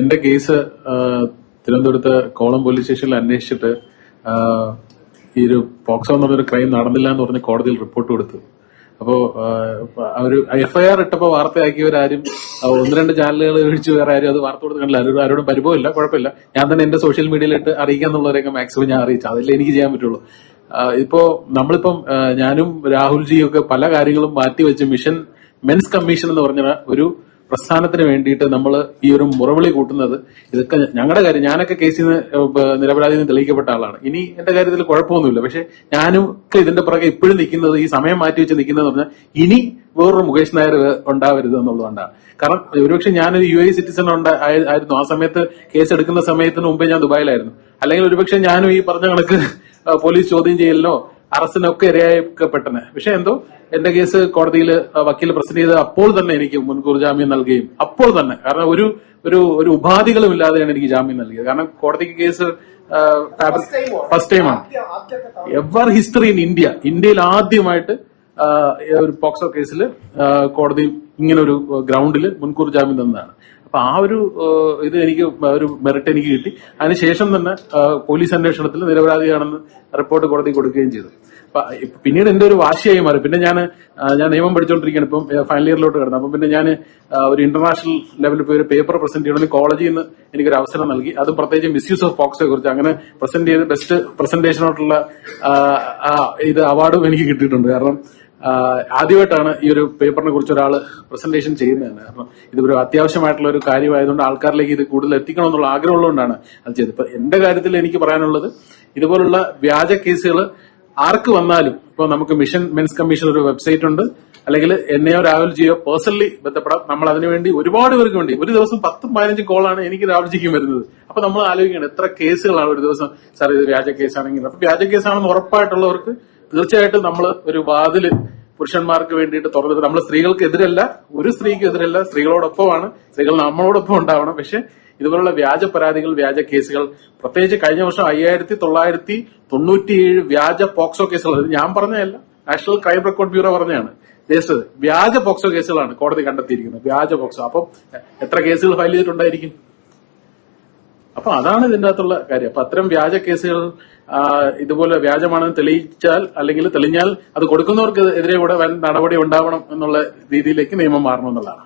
എന്റെ കേസ് തിരുവനന്തപുരത്ത് column police സ്റ്റേഷനിൽ അന്വേഷിച്ചിട്ട് ഈ ഒരു പോക്സോ എന്നുള്ളൊരു ക്രൈം നടന്നില്ല എന്ന് പറഞ്ഞ് കോടതിയിൽ റിപ്പോർട്ട് കൊടുത്തു. അപ്പോ ഒരു എഫ്ഐആർ ഇട്ടപ്പോ വാർത്തയാക്കിയവരാരും ഒന്ന് രണ്ട് ചാനലുകൾ ഒഴിച്ച് വേറെ ആരും അത് വാർത്ത കൊടുത്ത് കണ്ടില്ല. ആരോടും പരിഭവമില്ല, കുഴപ്പമില്ല. ഞാൻ തന്നെ എന്റെ സോഷ്യൽ മീഡിയയിലിട്ട് അറിയിക്കാന്നുള്ളവരെയൊക്കെ മാക്സിമം ഞാൻ അറിയിച്ചു. അതല്ലേ എനിക്ക് ചെയ്യാൻ പറ്റുള്ളൂ. ഇപ്പോ നമ്മളിപ്പം ഞാനും രാഹുൽജിയും ഒക്കെ പല കാര്യങ്ങളും മാറ്റിവെച്ച് മിഷൻ മെൻസ് കമ്മീഷൻ എന്ന് പറഞ്ഞ ഒരു പ്രസ്ഥാനത്തിന് വേണ്ടിയിട്ട് നമ്മൾ ഈ ഒരു മുറവിളി കൂട്ടുന്നത് ഇതൊക്കെ ഞങ്ങളുടെ കാര്യം. ഞാനൊക്കെ കേസിൽ നിന്ന് നിരപരാധിന്ന് തെളിയിക്കപ്പെട്ട ആളാണ്. ഇനി എന്റെ കാര്യത്തിൽ കുഴപ്പമൊന്നുമില്ല. പക്ഷെ ഞാനും ഒക്കെ ഇതിന്റെ പുറകെ ഇപ്പോഴും നിൽക്കുന്നത്, ഈ സമയം മാറ്റി വെച്ച് നിൽക്കുന്നത് പറഞ്ഞാൽ ഇനി വേറൊരു മുകേഷ് നായർ ഉണ്ടാവരുത് എന്നുള്ളതുകൊണ്ടാണ്. കാരണം ഒരുപക്ഷെ ഞാനൊരു UAE സിറ്റിസൺ ആയിരുന്നു. ആ സമയത്ത് കേസ് എടുക്കുന്ന സമയത്തിന് മുമ്പേ ഞാൻ ദുബായിലായിരുന്നു. അല്ലെങ്കിൽ ഒരുപക്ഷെ ഞാനും ഈ പറഞ്ഞ കണക്ക് പോലീസ് ചോദ്യം ചെയ്യലിനോ അറസ്റ്റിനൊക്കെ ഇരയാക്കപ്പെട്ടനെ. പക്ഷെ എന്തോ എന്റെ കേസ് കോടതിയിൽ വക്കീൽ പ്രസന്റ് ചെയ്ത് അപ്പോൾ തന്നെ എനിക്ക് മുൻകൂർ ജാമ്യം നൽകുകയും, അപ്പോൾ തന്നെ, കാരണം ഒരു ഒരു ഒരു ഉപാധികളും ഇല്ലാതെയാണ് എനിക്ക് ജാമ്യം നൽകിയത്. കാരണം കോടതിക്ക് കേസ് ഫസ്റ്റ് ടൈമാണ് എവർ ഹിസ്റ്ററി ഇൻ ഇന്ത്യയിൽ ആദ്യമായിട്ട് ഒരു പോക്സോ കേസിൽ കോടതി ഇങ്ങനെ ഒരു ഗ്രൗണ്ടിൽ മുൻകൂർ ജാമ്യം തന്നതാണ്. അപ്പൊ ആ ഒരു ഇത് എനിക്ക് ഒരു മെറിറ്റ് എനിക്ക് കിട്ടി. അതിനുശേഷം തന്നെ പോലീസ് അന്വേഷണത്തിൽ നിരപരാധിയാണെന്ന് റിപ്പോർട്ട് കോടതി കൊടുക്കുകയും ചെയ്തു. പിന്നീട് എന്റെ ഒരു വാശിയായി മാറി. പിന്നെ ഞാൻ നിയമം പഠിച്ചുകൊണ്ടിരിക്കുകയാണ്. ഇപ്പം ഫൈനൽ ഇയറിലോട്ട് കിടന്നു. അപ്പം പിന്നെ ഞാൻ ഒരു ഇന്റർനാഷണൽ ലെവലിൽ പോയി ഒരു പേപ്പർ പ്രസന്റ് ചെയ്യണമെന്ന് കോളേജിൽ നിന്ന് എനിക്കൊരു അവസരം നൽകി. അതും പ്രത്യേകിച്ച് മിസ്യൂസ് ഓഫ് പോക്സോയെ കുറിച്ച് അങ്ങനെ പ്രസന്റ് ചെയ്ത് ബെസ്റ്റ് പ്രസന്റേഷനോട്ടുള്ള ഇത് അവാർഡും എനിക്ക് കിട്ടിയിട്ടുണ്ട്. കാരണം ആദ്യമായിട്ടാണ് ഈ ഒരു പേപ്പറിനെ കുറിച്ച് ഒരാൾ പ്രസന്റേഷൻ ചെയ്യുന്നത് തന്നെ. കാരണം ഇതൊരു അത്യാവശ്യമായിട്ടുള്ള ഒരു കാര്യമായതുകൊണ്ട് ആൾക്കാരിലേക്ക് ഇത് കൂടുതൽ എത്തിക്കണമെന്നുള്ള ആഗ്രഹമുള്ളതുകൊണ്ടാണ് അത് ചെയ്തത്. ഇപ്പൊ എന്റെ കാര്യത്തിൽ എനിക്ക് പറയാനുള്ളത്, ഇതുപോലുള്ള വ്യാജ കേസുകൾ ആർക്ക് വന്നാലും ഇപ്പൊ നമുക്ക് മിഷൻ മെൻസ് കമ്മീഷൻ ഒരു വെബ്സൈറ്റ് ഉണ്ട്, അല്ലെങ്കിൽ എന്നെയോ രാഹുൽജിയോ പേഴ്സണലി ബന്ധപ്പെടാം. നമ്മൾ അതിനുവേണ്ടി ഒരുപാട് പേർക്ക് വേണ്ടി ഒരു ദിവസം 10-15 കോളാണ് എനിക്ക് രാഹുൽജിക്കും വരുന്നത്. അപ്പൊ നമ്മൾ ആലോചിക്കണം എത്ര കേസുകളാണ് ഒരു ദിവസം. സാർ ഇത് വ്യാജ കേസാണെങ്കിൽ, അപ്പൊ വ്യാജ കേസാണെന്ന് ഉറപ്പായിട്ടുള്ളവർക്ക് തീർച്ചയായിട്ടും നമ്മൾ ഒരു വാതില് പുരുഷന്മാർക്ക് വേണ്ടിയിട്ട് തുറന്നിട്ട്, നമ്മൾ സ്ത്രീകൾക്ക് എതിരല്ല, ഒരു സ്ത്രീക്ക് എതിരല്ല, സ്ത്രീകളോടൊപ്പമാണ്, സ്ത്രീകൾ നമ്മളോടൊപ്പം ഉണ്ടാവണം. പക്ഷെ ഇതുപോലുള്ള വ്യാജ പരാതികൾ, വ്യാജ കേസുകൾ, പ്രത്യേകിച്ച് കഴിഞ്ഞ വർഷം 5997 വ്യാജ പോക്സോ കേസുകൾ, ഞാൻ പറഞ്ഞതല്ല, നാഷണൽ ക്രൈം റെക്കോർഡ് ബ്യൂറോ പറഞ്ഞതാണ്, രജിസ്റ്റർ വ്യാജ പോക്സോ കേസുകളാണ് കോടതി കണ്ടെത്തിയിരിക്കുന്നത്. വ്യാജ പോക്സോ. അപ്പം എത്ര കേസുകൾ ഫയൽ ചെയ്തിട്ടുണ്ടായിരിക്കും? അപ്പൊ അതാണ് ഇതിന്റെ അകത്തുള്ള കാര്യം. അപ്പൊ അത്തരം വ്യാജ കേസുകൾ ഇതുപോലെ വ്യാജമാണെന്ന് തെളിയിച്ചാൽ, അല്ലെങ്കിൽ തെളിഞ്ഞാൽ അത് കൊടുക്കുന്നവർക്ക് എതിരെ കൂടെ വൻ നടപടി ഉണ്ടാവണം എന്നുള്ള രീതിയിലേക്ക് നിയമം മാറണം എന്നുള്ളതാണ്.